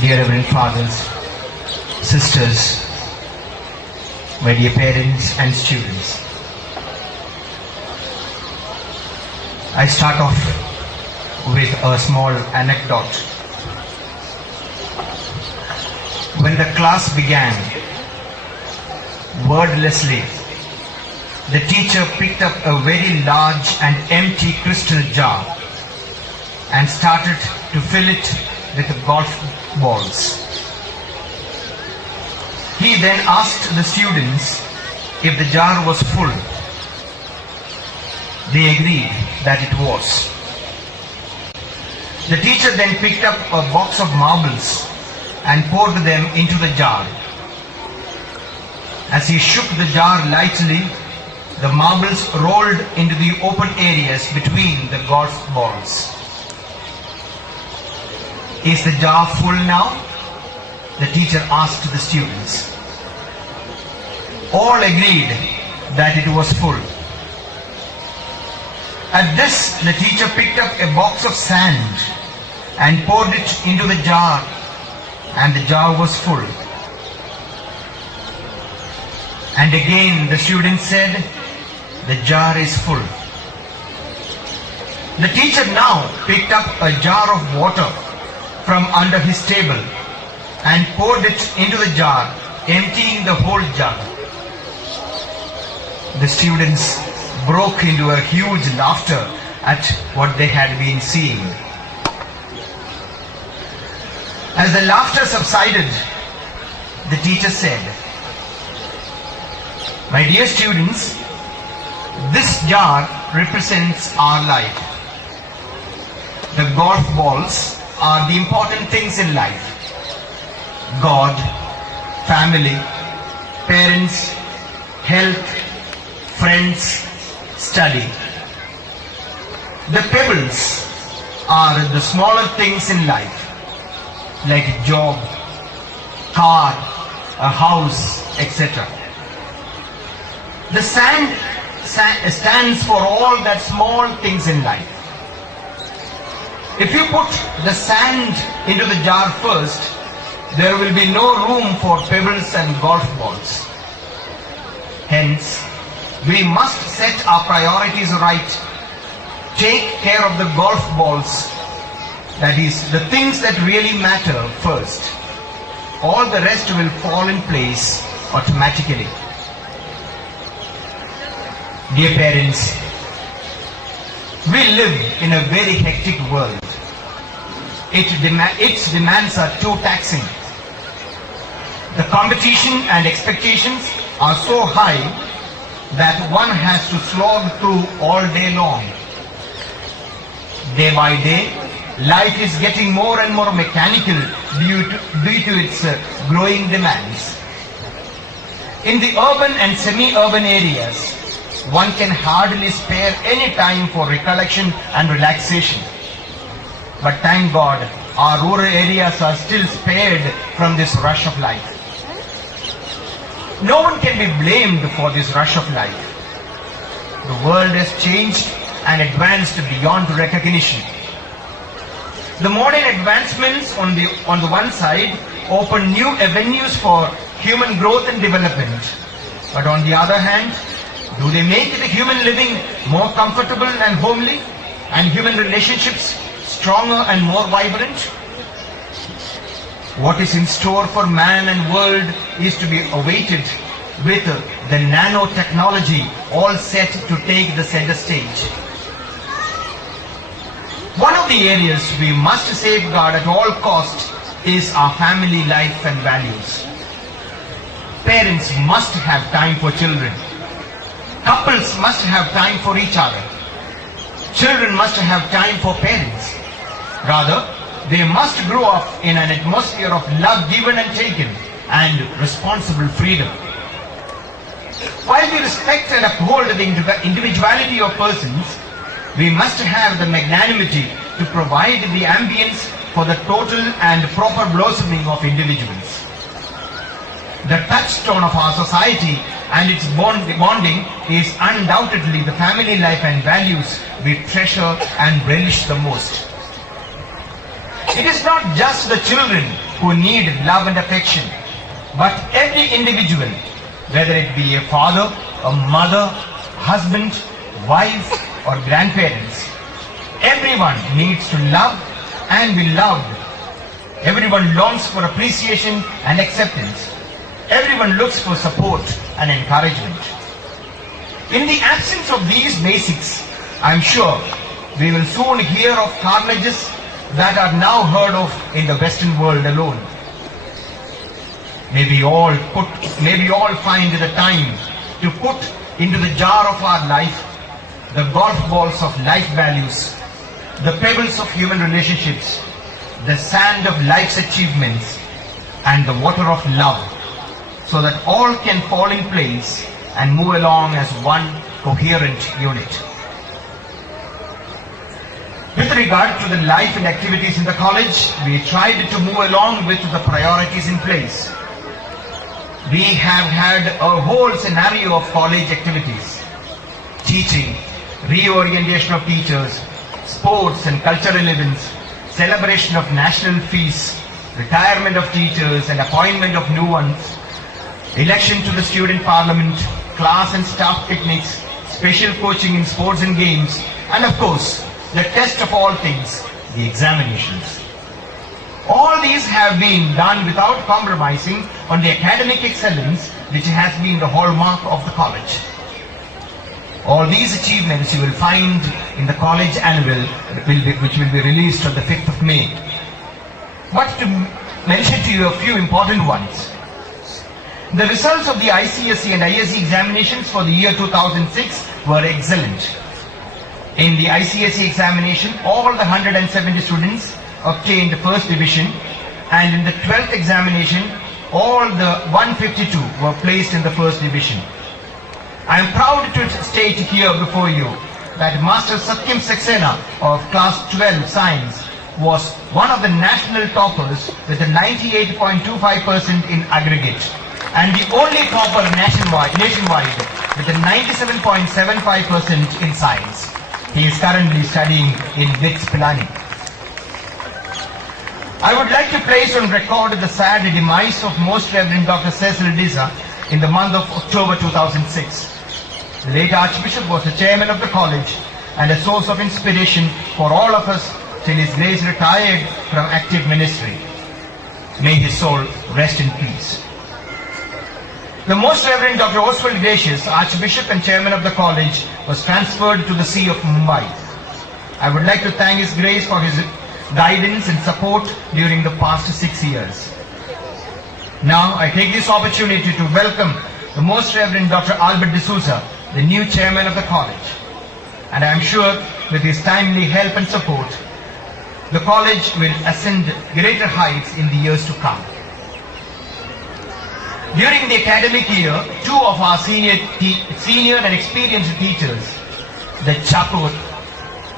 Dear Reverend Fathers, Sisters, my dear parents and students, I start off with a small anecdote. When the class began, wordlessly, the teacher picked up a very large and empty crystal jar and started to fill it with golf balls. He then asked the students if the jar was full. They agreed that it was. The teacher then picked up a box of marbles and poured them into the jar. As he shook the jar lightly, the marbles rolled into the open areas between the golf balls. Is the jar full now? The teacher asked the students. All agreed that it was full. At this, the teacher picked up a box of sand and poured it into the jar, and the jar was full. And again the student said, the jar is full. The teacher now picked up a jar of water from under his table and poured it into the jar, emptying the whole jar. The students broke into a huge laughter at what they had been seeing. As the laughter subsided, the teacher said, my dear students, this jar represents our life. The golf balls are the important things in life. God, family, parents, health, friends, study. The pebbles are the smaller things in life, like a job, car, a house, etc. The sand stands for all that small things in life. If you put the sand into the jar first, there will be no room for pebbles and golf balls. Hence, we must set our priorities right. Take care of the golf balls, that is, the things that really matter first. All the rest will fall in place automatically. Dear parents, we live in a very hectic world. Its demands are too taxing. The competition and expectations are so high that one has to slog through all day long. Day by day, life is getting more and more mechanical due to its growing demands. In the urban and semi-urban areas, one can hardly spare any time for recollection and relaxation. But thank God, our rural areas are still spared from this rush of life. No one can be blamed for this rush of life. The world has changed and advanced beyond recognition. The modern advancements on the one side open new avenues for human growth and development. But on the other hand, do they make the human living more comfortable and homely, and human relationships stronger and more vibrant? What is in store for man and world is to be awaited with the nanotechnology all set to take the center stage. One of the areas we must safeguard at all costs is our family life and values. Parents must have time for children. Couples must have time for each other. Children must have time for parents. Rather, they must grow up in an atmosphere of love given and taken and responsible freedom. While we respect and uphold the individuality of persons, we must have the magnanimity to provide the ambience for the total and proper blossoming of individuals. The touchstone of our society and its bonding is undoubtedly the family life and values we treasure and relish the most. It is not just the children who need love and affection, but every individual, whether it be a father, a mother, husband, wife, or grandparents. Everyone needs to love and be loved. Everyone longs for appreciation and acceptance. Everyone looks for support and encouragement. In the absence of these basics, I am sure we will soon hear of carnages that are now heard of in the Western world alone. May we all find the time to put into the jar of our life the golf balls of life values, the pebbles of human relationships, the sand of life's achievements, and the water of love, so that all can fall in place and move along as one coherent unit. With regard to the life and activities in the college, we tried to move along with the priorities in place. We have had a whole scenario of college activities: teaching, reorientation of teachers, sports and cultural events, celebration of national feasts, retirement of teachers and appointment of new ones, election to the student parliament, class and staff picnics, special coaching in sports and games, and of course, the test of all things, the examinations. All these have been done without compromising on the academic excellence which has been the hallmark of the college. All these achievements you will find in the college annual which will be released on the 5th of May. But to mention to you a few important ones. The results of the ICSE and ISE examinations for the year 2006 were excellent. In the ICSE examination, all the 170 students obtained first division, and in the 12th examination, all the 152 were placed in the first division. I am proud to state here before you that Master Satyam Saxena of class 12 science was one of the national toppers with a 98.25% in aggregate, and the only topper nationwide with a 97.75% in science. He is currently studying in BITS Pilani. I would like to place on record the sad demise of Most Reverend Dr. Cecil Disa in the month of October 2006. The late Archbishop was the chairman of the college and a source of inspiration for all of us till his grace retired from active ministry. May his soul rest in peace. The Most Reverend Dr. Oswald Gracious, Archbishop and Chairman of the College, was transferred to the See of Mumbai. I would like to thank His Grace for his guidance and support during the past 6 years. Now I take this opportunity to welcome the Most Reverend Dr. Albert D'Souza, the new Chairman of the College. And I am sure with his timely help and support, the College will ascend greater heights in the years to come. During the academic year, two of our senior and experienced teachers, the Chaco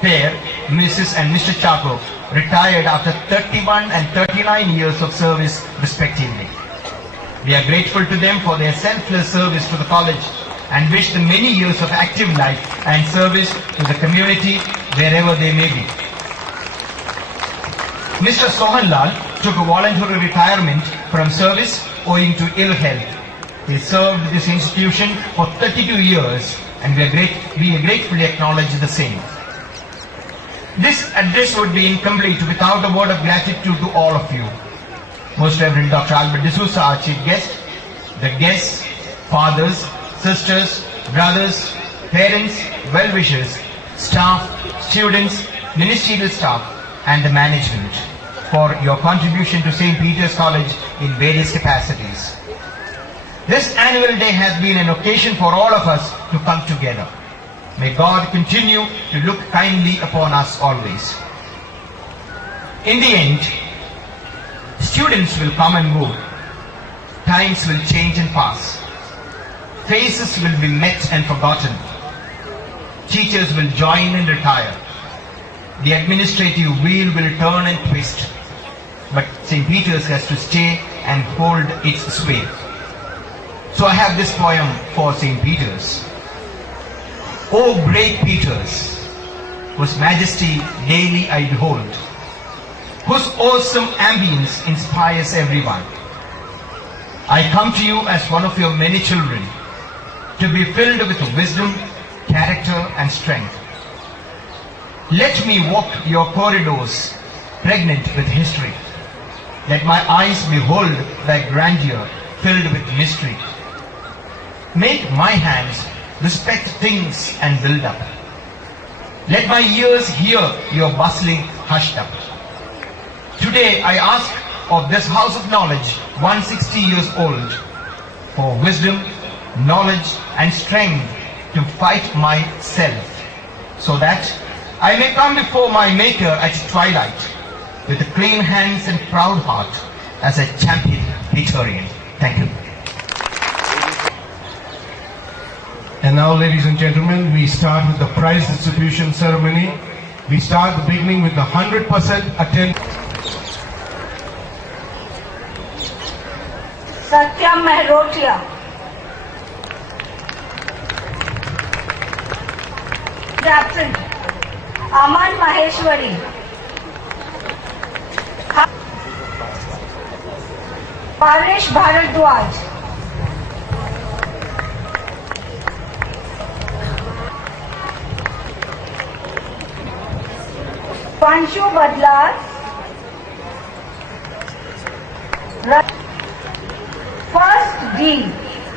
pair, Mrs. and Mr. Chaco, retired after 31 and 39 years of service respectively. We are grateful to them for their selfless service to the college and wish them many years of active life and service to the community wherever they may be. Mr. Sohan Lal took a voluntary retirement from service owing to ill health. He served this institution for 32 years and we gratefully acknowledge the same. This address would be incomplete without a word of gratitude to all of you. Most Reverend Dr. Albert D'Souza, our chief guest, the guests, fathers, sisters, brothers, parents, well-wishers, staff, students, ministerial staff, and the management for your contribution to St. Peter's College in various capacities. This annual day has been an occasion for all of us to come together. May God continue to look kindly upon us always. In the end, students will come and go. Times will change and pass. Faces will be met and forgotten. Teachers will join and retire. The administrative wheel will turn and twist. But St. Peter's has to stay and hold its sway. So I have this poem for St. Peter's. O great Peters, whose majesty daily I behold, whose awesome ambience inspires everyone. I come to you as one of your many children, to be filled with wisdom, character, and strength. Let me walk your corridors, pregnant with history. Let my eyes behold thy grandeur, filled with mystery. Make my hands respect things and build up. Let my ears hear your bustling hushed up. Today I ask of this house of knowledge, 160 years old, for wisdom, knowledge, and strength to fight myself, so that I may come before my Maker at twilight with clean hands and proud heart as a champion Peturian. Thank you. And now, ladies and gentlemen, we start with the prize distribution ceremony. We start the beginning with the 100% attendance. Satyam Mehrotia. Absent. Aman Maheshwari. Paresh Bharadwaj. Panshu Badlar. First D.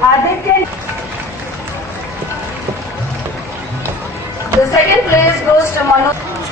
Aditya. The second place goes to Manu.